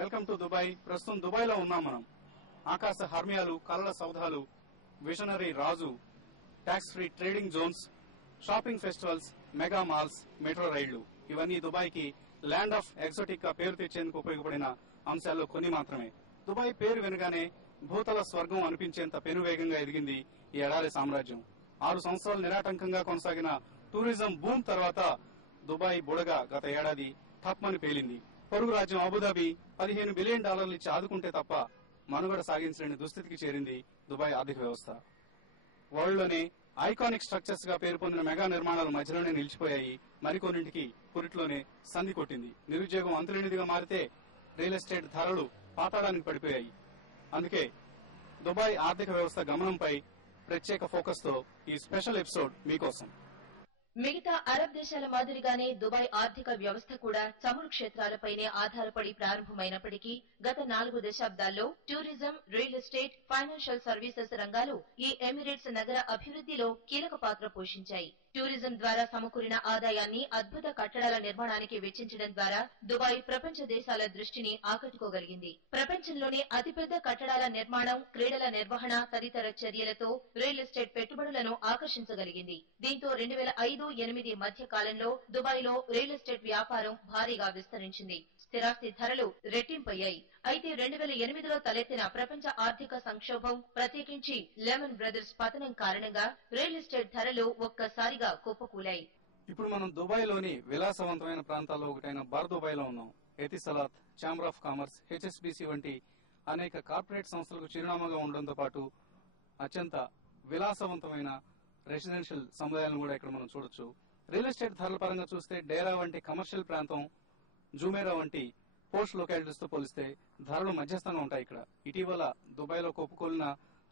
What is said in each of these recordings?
Welcome to Dubai. ప్రస్తుతం Dubai లో ఉన్నాం మనం. ఆకాశ హర్మ్యాలు, కలల సౌధాలు, విజనరీ రాజు, tax free trading zones, shopping festivals, mega malls, metro రైళ్లు ఇవన్నీ దుబాయ్ కి ల్యాండ్ ఆఫ్ ఎగ్జోటిక్ గా పేరు తెచ్చేందుకు ఉపయోగపడిన అంశాల్లో కొన్ని మాత్రమే. దుబాయ్ పేరు వినగానే భూతల స్వర్గం అనిపించేంత పెనువేగంగా ఎదిగింది ఈ ఎడారి సామ్రాజ్యం. 6 సంవత్సరాలు నిరాటంకంగా కొనసాగిన టూరిజం బూమ్ తర్వాత దుబాయ్ బుడగ గత ఏడాది ఠప్మని పేలింది. పొరుగు రాజ్యం అబుదాబి $15 బిలియన్ ఇచ్చి ఆదుకుంటే తప్ప మనుగడ సాగించలేని దుస్థితికి చేరింది దుబాయ్ ఆర్థిక వ్యవస్థ. వరల్డ్ లోనే ఐకానిక్ స్ట్రక్చర్స్ గా పేరు పొందిన మెగా నిర్మాణాలు మధ్యలోనే నిలిచిపోయాయి. మరికొన్నింటికి పురిట్లోనే సంధి కొట్టింది. నిరుద్యోగం అంతులేనిదిగా మారితే రియల్ ఎస్టేట్ ధరలు పాతాళానికి పడిపోయాయి. అందుకే దుబాయ్ ఆర్థిక వ్యవస్థ గమనంపై ప్రత్యేక ఫోకస్ తో ఈ స్పెషల్ ఎపిసోడ్ మీకోసం. మిగతా అరబ్ దేశాల మాదిరిగానే దుబాయ్ ఆర్థిక వ్యవస్థ కూడా చమురు క్షేత్రాలపైనే ఆధారపడి ప్రారంభమైనప్పటికీ గత 4 దశాబ్దాల్లో tourism, real estate, financial services రంగాలు ఈ ఎమిరేట్స్ నగర అభివృద్దిలో కీలక పాత్ర పోషించాయి. టూరిజం ద్వారా సమకూరిన ఆదాయాన్ని అద్భుత కట్టడాల నిర్మాణానికి వెచ్చించడం ద్వారా దుబాయ్ ప్రపంచ దేశాల దృష్టిని ఆకట్టుకోగలిగింది. ప్రపంచంలోనే అతిపెద్ద కట్టడాల నిర్మాణం, క్రీడల నిర్వహణ తదితర చర్యలతో రియల్ ఎస్టేట్ పెట్టుబడులను ఆకర్షించగలిగింది. దీంతో 2005-2008 మధ్య కాలంలో దుబాయ్ లో రియల్ ఎస్టేట్ వ్యాపారం భారీగా విస్తరించింది. స్థిరాస్తి ధరలు రెట్టింపయ్యాయి. అయితే 2008లో తలెత్తిన ప్రపంచ ఆర్థిక సంక్షోభం, ప్రత్యేకించి లెమన్ బ్రదర్స్ పతనం కారణంగా రియల్ ఎస్టేట్ ధరలు ఒక్కసారిగా కుప్పకూలాయి. ఇప్పుడు మనం దుబాయ్ లోని విలాసవంతమైన ప్రాంతాల్లో ఒకటైన బార్ దుబాయ్ లో ఉన్నాం. ఎతిసలాత్, ఛాంబర్ ఆఫ్ కామర్స్, హెచ్ఎస్బీసీ వంటి అనేక కార్పొరేట్ సంస్థలకు చిరునామాగా ఉండడంతో పాటు అత్యంత విలాసవంతమైన రెసిడెన్షియల్ సముదాయాలను కూడా ఇక్కడ మనం చూడొచ్చు. రియల్ ఎస్టేట్ ధరల పరంగా చూస్తే డేరా వంటి కమర్షియల్ ప్రాంతం, జుమేరా వంటి పోస్ట్ లొకాలిటీస్ తో పోలిస్తే ధరలు మధ్యస్థంగా ఉంటాయి. ఇక్కడ ఇటీవల దుబాయ్ లో కొప్పుకొలిన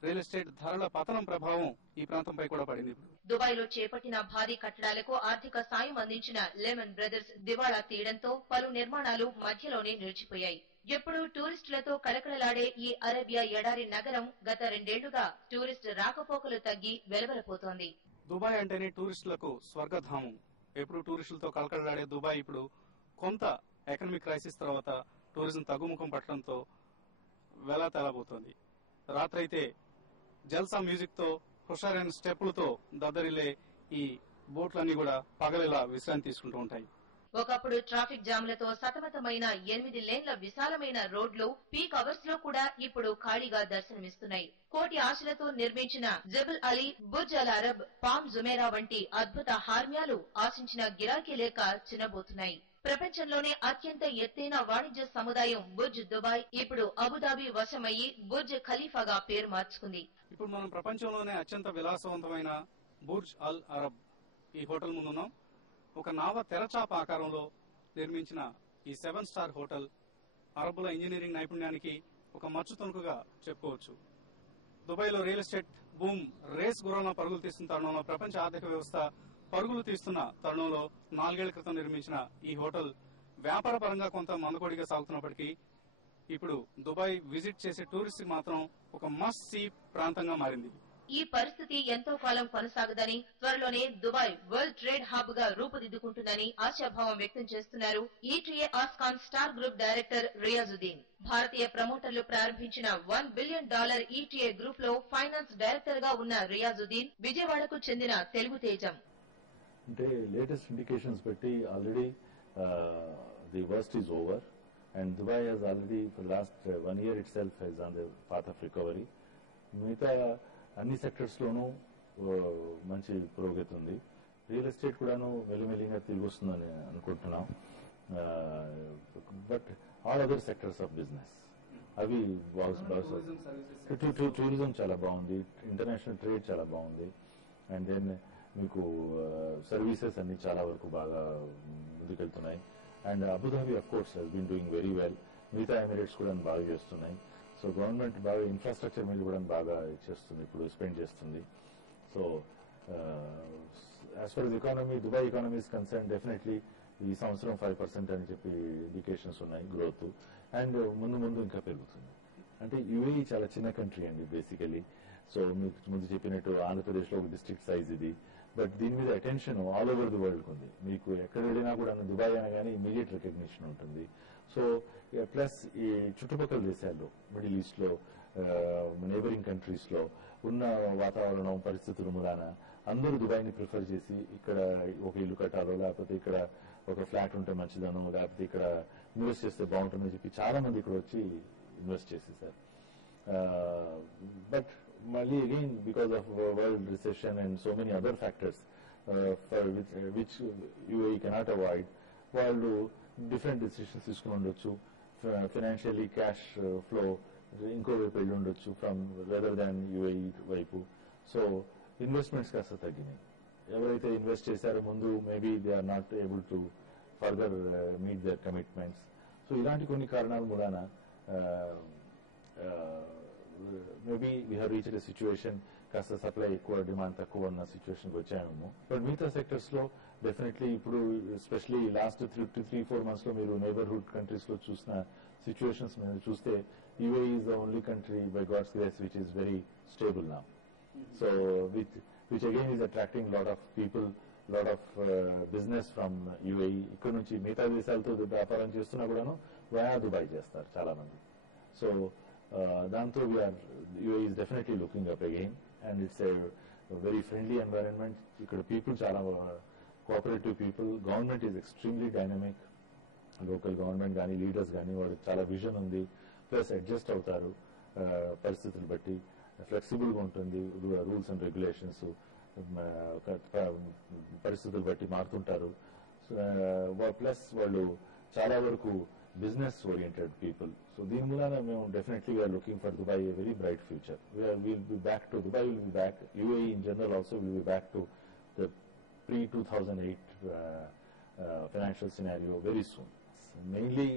రియల్ ఎస్టేట్ ధరల పతనం ప్రభావం ఈ ప్రాంతంపై కూడా పడింది. దుబాయ్ లో చేపట్టిన భారీ కట్టడాలకు ఆర్థిక సాయం అందించిన లెమన్ బ్రదర్స్ దివాళా తీయడంతో పలు నిర్మాణాలు మధ్యలోనే నిలిచిపోయాయి. ఎప్పుడూ టూరిస్టులతో కళకళలాడే ఈ అరేబియా ఎడారి నగరం గత 2 ఏళ్లుగా టూరిస్టు రాకపోకలు తగ్గి వెలవెలపోతోంది. దుబాయ్ అంటేనే టూరిస్టులకు స్వర్గధామం. ఎప్పుడు టూరిస్టులతో కళకళలాడే దుబాయ్ ఇప్పుడు కొంత ఎకనామిక్ క్రైసిస్ తర్వాత టూరిజం తగ్గుముఖం పట్టడంతో వెలా తెలబోతోంది. రాత్రైతే జల్సా మ్యూజిక్ తో, హుషారైన స్టెప్పులతో దద్దరిల్లే ఈ బోట్లన్నీ కూడా పగలేలా విశ్రాంతి తీసుకుంటూ ఉంటాయి. ఒకప్పుడు ట్రాఫిక్ జామ్లతో సతమతమైన 8 లేన్ల విశాలమైన రోడ్లు పీక్ అవర్స్ లో కూడా ఇప్పుడు ఖాళీగా దర్శనమిస్తున్నాయి. కోటి ఆశలతో నిర్మించిన జబల్ అలీ, బుర్జ్ అల్ అరబ్, పామ్ జుమేరా వంటి అద్భుత హార్మ్యాలు ఆశించిన గిరాకీ లేక చిన్నబోతున్నాయి. ప్రపంచంలోనే అత్యంత ఎత్తైన వాణిజ్య సముదాయం బుర్జ్ దుబాయ్ ఇప్పుడు అబుదాబి వశమయ్యి బుర్జ్ ఖలీఫాగా పేరు మార్చుకుంది. ఇప్పుడు మనం ప్రపంచంలోనే అత్యంత విలాసవంతమైన బుర్జ్ అల్ అరబ్ ఈ హోటల్ ముందున్నాం. ఒక నావ తెరచాప ఆకారంలో నిర్మించిన ఈ 7 స్టార్ హోటల్ అరబ్బుల ఇంజనీరింగ్ నైపుణ్యానికి ఒక మచ్చు తణుకుగా చెప్పుకోవచ్చు. దుబాయ్ లో రియల్ ఎస్టేట్ బూమ్ రేస్ గుర్రంలో పరుగులు తీస్తున్న తరుణంలో, ప్రపంచ ఆర్థిక వ్యవస్థ పరుగులు తీస్తున్న తరుణంలో 4 ఏళ్ల క్రితం నిర్మించిన ఈ హోటల్ వ్యాపార పరంగా కొంత మందకొడిగా సాగుతున్నప్పటికీ ఇప్పుడు దుబాయ్ విజిట్ చేసే టూరిస్ట్ మాత్రం ఒక మస్ట్ సీ ప్రాంతంగా మారింది. ఈ పరిస్థితి ఎంతో కాలం కొనసాగదని, త్వరలోనే దుబాయ్ వరల్డ్ ట్రేడ్ హబ్ గా రూపుదిద్దుకుంటుందని ఆశాభావం వ్యక్తం చేస్తున్నారు ETA Ascon star group director Riyazuddin. భారతీయ ప్రమోటర్లు ప్రారంభించిన $1 బిలియన్ ఈటీఏ గ్రూప్ లో ఫైనాన్స్ డైరెక్టర్ గా ఉన్న రియాజుద్దీన్ విజయవాడకు చెందిన తెలుగు తేజం. అంటే లేటెస్ట్ ఇండికేషన్స్ బట్టి already the worst is over and Dubai has already for last 1 year itself has on the path of recovery. మిగతా అన్ని సెక్టర్స్ లోనూ మంచి పురోగతి ఉంది. రియల్ ఎస్టేట్ కూడాను మెల్లిమెల్లిగా తిరిగి వస్తుందని అనుకుంటున్నాం. But all other sectors of business అవి టూరిజం చాలా బాగుంది, ఇంటర్నేషనల్ ట్రేడ్ చాలా బాగుంది, అండ్ దెన్ మీకు సర్వీసెస్ అన్ని చాలా వరకు బాగా ముందుకెళ్తున్నాయి. And Abu Dhabi of course has been doing very well. మిగతా ఎమిరేట్స్ కూడా బాగా చేస్తున్నాయి. సో గవర్నమెంట్ బాగా ఇన్ఫ్రాస్ట్రక్చర్ మీద కూడా బాగా చేస్తుంది, ఇప్పుడు స్పెండ్ చేస్తుంది. So as for the economy, Dubai economy is concern definitely ఈ సంవత్సరం 5% అని చెప్పి ఇండికేషన్స్ ఉన్నాయి గ్రోత్. అండ్ ముందు ముందు ఇంకా పెరుగుతుంది. అంటే యుఏఈ చాలా చిన్న కంట్రీ అండి బేసికలీ. సో మీకు ముందు చెప్పినట్టు ఆంధ్రప్రదేశ్ లో ఒక డిస్ట్రిక్ట్ సైజ్ ఇది. బట్ దీని మీద attention all over the world ఉంది. మీకు ఎక్కడ వెళ్ళినా కూడా దుబాయ్ అనగానే ఇమీడియట్ రికగ్నిషన్ ఉంటుంది. సో ప్లస్ ఈ చుట్టుపక్కల దేశాల్లో మిడిల్ ఈస్ట్ లో నైబరింగ్ కంట్రీస్ లో ఉన్న వాతావరణం పరిస్థితుల మూలాన అందరూ దుబాయ్ని ప్రిఫర్ చేసి ఇక్కడ ఒక ఇల్లు కట్టాలో లేకపోతే ఇక్కడ ఒక ఫ్లాట్ ఉంటే మంచిదనో లేకపోతే ఇక్కడ ఇన్వెస్ట్ చేస్తే బాగుంటుందని చెప్పి చాలా మంది ఇక్కడ వచ్చి ఇన్వెస్ట్ చేసేసారు. బట్ మళ్ళీ again because of world recession and so many other factors for which UAE cannot avoid వాళ్ళు డిఫరెంట్ డెసిషన్స్ తీసుకుని ఉండొచ్చు. ఫైనాన్షియల్లీ క్యాష్ ఫ్లో ఇంకో వైపు వెళ్ళి ఉండొచ్చు ఫ్రమ్ వెదర్ దాన్ యూఏఈ వైపు. సో ఇన్వెస్ట్మెంట్స్ కాస్త తగ్గినాయి. ఎవరైతే ఇన్వెస్ట్ చేశారో ముందు maybe they are not able to further meet their commitments. So ఇలాంటి కొన్ని కారణాల మూలాన maybe we have reached a situation కాస్త సప్లై ఎక్కువ డిమాండ్ తక్కువ ఉన్న సిచ్యువేషన్కి వచ్చామేమో. బట్ మిగతా సెక్టర్స్ లో డెఫినెట్లీ ఇప్పుడు ఎస్పెషలీ లాస్ట్ 3-4 months లో మీరు నైబర్హుడ్ కంట్రీస్ లో చూసిన సిచ్యువేషన్స్ మీరు చూస్తే UAE is the only country by God's grace which is very stable now. So which again is attracting lot of people, lot of business from UAE. ఇక్కడ నుంచి మిగతా దేశాలతో వ్యాపారం చేస్తున్నా కూడాను వయా దుబాయ్ చేస్తారు చాలా మంది. సో దాంతో UAE is definitely looking up again and it's a very friendly environment. ఇక్కడ పీపుల్ చాలా cooperative people. Government is extremely dynamic. Local government కానీ లీడర్స్ కానీ వాడికి చాలా విజన్ ఉంది. ప్లస్ అడ్జస్ట్ అవుతారు పరిస్థితులు బట్టి. ఫ్లెక్సిబుల్ గా ఉంటుంది. రూల్స్ అండ్ రెగ్యులేషన్స్ పరిస్థితులు బట్టి మారుతుంటారు. ప్లస్ వాళ్ళు చాలా వరకు బిజినెస్ ఓరియంటెడ్ పీపుల్. సో దీని మూలాన మేము definitely we are looking for Dubai a very bright future. Will be back to Dubai, will be back UAE in general also will be back to the pre-2008 financial scenario very soon. Mainly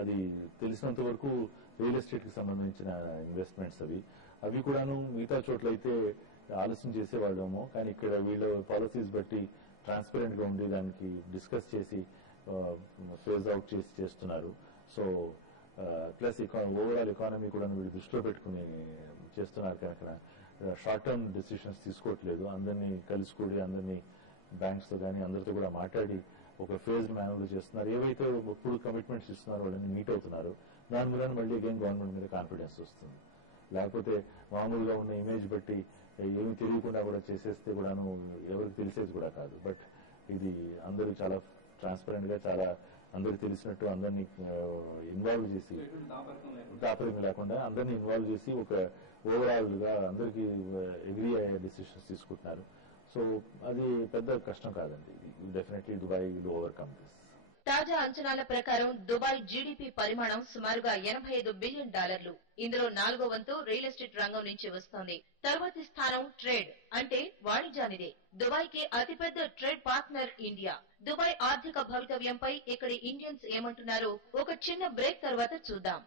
అది తెలిసినంత వరకు real estate కి సంబంధించిన investments అవి కూడాను మిగతా చోట్లయితే ఆలస్యం చేసేవాళ్ళేమో, కానీ ఇక్కడ వీళ్ళ పాలసీస్ బట్టి ట్రాన్స్పరెంట్ గా ఉండి దానికి డిస్కస్ చేసి ఫేజ్ అవుట్ చేసి చేస్తున్నారు. సో ప్లస్ ఓవరాల్ ఎకానమీ కూడా వీళ్ళు దృష్టిలో పెట్టుకుని చేస్తున్నారు కనుక షార్ట్ టర్మ్ డెసిషన్స్ తీసుకోవట్లేదు. అందరినీ కలుసుకొని అందరినీ బ్యాంక్స్ తో కానీ అందరితో కూడా మాట్లాడి ఒక ఫేజ్ మేనర్ చేస్తున్నారు. ఏవైతే ఎప్పుడు కమిట్మెంట్స్ ఇస్తున్నారో వాళ్ళని మీట్ అవుతున్నారు. దాని మీద మళ్ళీ అగైన్ గవర్నమెంట్ మీద కాన్ఫిడెన్స్ వస్తుంది. లేకపోతే మామూలుగా ఉన్న ఇమేజ్ బట్టి ఏమి తెలియకుండా కూడా చేసేస్తే కూడాను ఎవరికి తెలిసేది కూడా కాదు. బట్ ఇది అందరూ చాలా ట్రాన్స్పరెంట్ గా చాలా అందరికి తెలిసినట్టు అందరినీ ఇన్వాల్వ్ చేసి దాపరికం లేకుండా అందరినీ ఇన్వాల్వ్ చేసి ఒక ఓవరాల్ గా అందరికీ అగ్రీ అయ్యే డిసిషన్స్ తీసుకుంటున్నారు. సో అది పెద్ద కష్టం కాదండి. Definitely Dubai will overcome this. తాజా అంచనాల ప్రకారం దుబాయ్ జీడీపీ పరిమాణం సుమారుగా $85 బిలియన్. ఇందులో 4వ వంతు రియల్ ఎస్టేట్ రంగం నుంచి వస్తోంది. తర్వాతి స్థానం ట్రేడ్ అంటే వాణిజ్యానిదే. దుబాయ్ కి అతిపెద్ద ట్రేడ్ పార్ట్నర్ ఇండియా. దుబాయ్ ఆర్థిక భవితవ్యంపై ఇక్కడి ఇండియన్స్ ఏమంటున్నారో ఒక చిన్న బ్రేక్ తర్వాత చూద్దాం.